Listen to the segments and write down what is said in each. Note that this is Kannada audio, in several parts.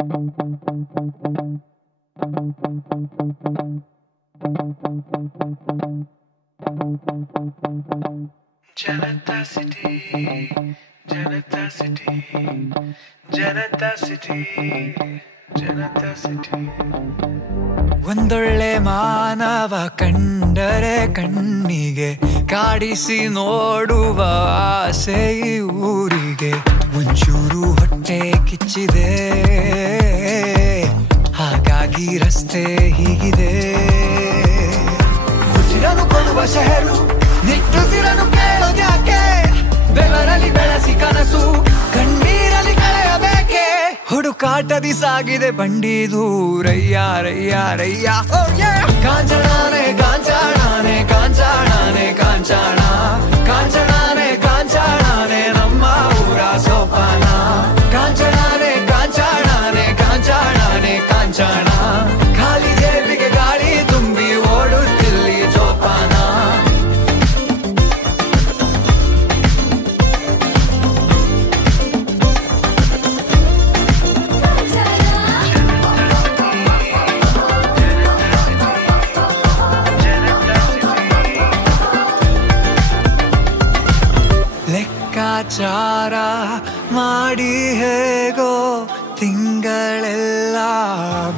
Janata City, Janata City, Janata City, Janata City. ಒಂದೊಳ್ಳೆ ಮಾನವ ಕಂಡರೆ ಕಣ್ಣಿಗೆ ಕಾಡಿಸಿ ನೋಡುವ ಆಸೆ ಈ ಊರಿಗೆ. ಒಂಚೂರು ಹೊಟ್ಟೆ ಕಿಚ್ಚಿದೆ, ಹಾಗಾಗಿ ರಸ್ತೆ ಹೀಗಿದೆ. ಉಸಿರನು ಕೊಡುವ ಶಹರು, ನಿಟ್ಟುಸಿರನು ಕೇಳೋದ್ಯಾಕೆ? ಬೆವರಲ್ಲಿ ಬೆಳೆಸಿ ಕನಸು, ಕಣ್ಣೀರಲ್ಲಿ ಕಳೆಯಬೇಕೆ? ಹುಡುಕಾಟದಿ ಸಾಗಿದೆ ಬಂಡಿದು ರಯ್ಯ ರಯ್ಯ ರಯ್ಯ. ಕಾಂಚನಾನೆ ಕಾಂಚಾಣಾನೆ ಕಾಂಚಾಣಾನೆ ಕಾಂಚಾಣ, ಕಾಂಚನಾನೆ ಕಾಂಚಾಣಾನೆ ನಮ್ಮ ಊರ ಸೋಪಾನ. ಕಾಂಚನಾನೆ ಕಾಂಚಾಣಾನೆ ಕಾಂಚಾಣಾನೆ ಕಾಂಚಾಣ, ಖಾಲಿ ಜೇಬಿಗೆ ಗಾಳಿ ತುಂಬಿ ಓಡುತ್ತಿಲ್ಲಿ ಜೋಪಾನ. ಲೆಕ್ಕಾಚಾರ ಮಾಡಿ ಹೇಗೋ ತಿಂಗಳೆಲ್ಲ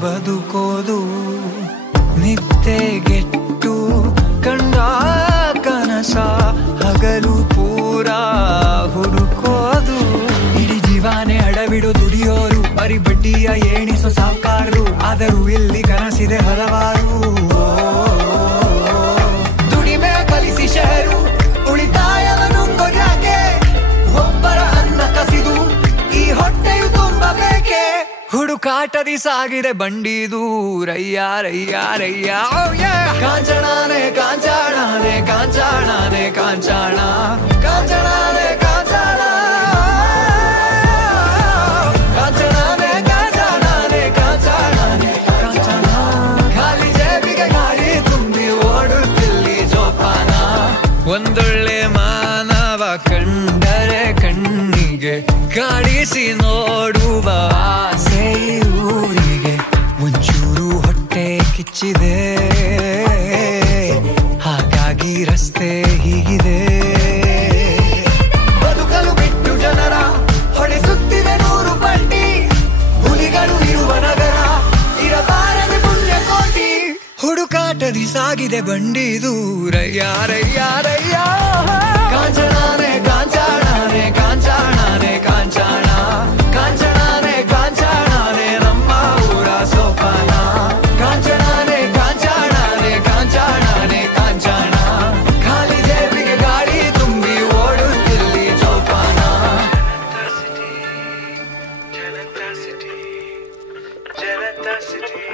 ಬದುಕೋದು, ನಿದ್ದೆಗೆಟ್ಟು ಕಂಡ ಕನಸ ಹಗಲು ಪೂರ ಹುಡುಕೋದು. ಇಡೀ ಜೀವಾನೆ ಅಡವಿಡು ದುಡಿಯೋರು, ಬರೀ ಬಡ್ಡಿಯ ಎಣಿಸೋ ಸಾವುಕಾರರು. ಆದರೂ ಇಲ್ಲಿ ಕನಸಿದೆ ಹಲವಾರು. ದುಡಿಮೆ ಕಲಿಸಿ ಶಹರು, ಉಳಿತಾಯವನುಂಗೊರ್ಯಾಕೆ? ಒಬ್ಬರ ಅನ್ನ ಕಸಿದು ಈ ಹೊಟ್ಟೆಯು ತುಂಬಬೇಕೆ? ಹುಡುಕಾಟದಿ ಸಾಗಿದೆ ಬಂಡಿದು ರಯ್ಯ ರಯ್ಯ ರಯ್ಯ. ಕಾಂಚನಾನೆ ಕಾಂಚಾಣಾನೆ ಕಾಂಚಾಣಾನೆ ಕಾಂಚಾಣ, ಕಾಂಚನಾನೆ ಕಾಂಚಾಣ, ಕಾಂಚನಾನೆ ಕಾಂಚಾಣಾನೆ ಕಾಂಚಾಣಾನೆ ಕಾಂಚಾಣ, ಖಾಲಿ ಜೇಬಿಗೆ ಗಾಳಿ ತುಂಬಿ ಓಡುತ್ತಿಲ್ಲಿ ಜೋಪಾನ. ಒಂದೊಳ್ಳೆ ಮಾನವ ಕಂಡರೆ ಕಣ್ಣಿಗೆ ಕಾಡಿಸಿ ನೋಡುವ ಆಸೆ ಊರಿಗೆ. ಒಂಚೂರು ಹೊಟ್ಟೆ ಕಿಚ್ಚಿದೆ, ಹಾಗಾಗಿ ರಸ್ತೆ ಹೀಗಿದೆ. ಬದುಕಲು ಬಿಟ್ಟು ಜನರ ಹೊಡೆಸುತ್ತಿದೆ ನೂರು ಪಟ್ಟಿ. ಹುಲಿಗಳು ಇರುವ ನಗರ ಇರಬಾರದು ಪುಣ್ಯಕೋಟಿ. ಹುಡುಕಾಟದಿ ಸಾಗಿದೆ ಬಂಡಿದು ರಯ್ಯ ರಯ್ಯ ರಯ್ಯ. ಕಾಂಚನಾನೆ ಕಾಂಚಾಣಾನೆ ಕಾಂಚಾಣಾನೆ ಕಾಂಚಾಣ, ಕಾಂಚನಾನೆ ಕಾಂಚಾಣಾನೆ ನಮ್ಮ ಊರ ಸೋಪಾನ. ಕಾಂಚನಾನೆ ಕಾಂಚಾಣಾನೆ ಕಾಂಚಾಣಾನೆ ಕಾಂಚಾಣ, ಖಾಲಿ ಜೇಬಿಗೆ ಗಾಳಿ ತುಂಬಿ ಓಡುತ್ತಿಲ್ಲಿ ಜೋಪಾನ. Janata City, Janata City, Janata City.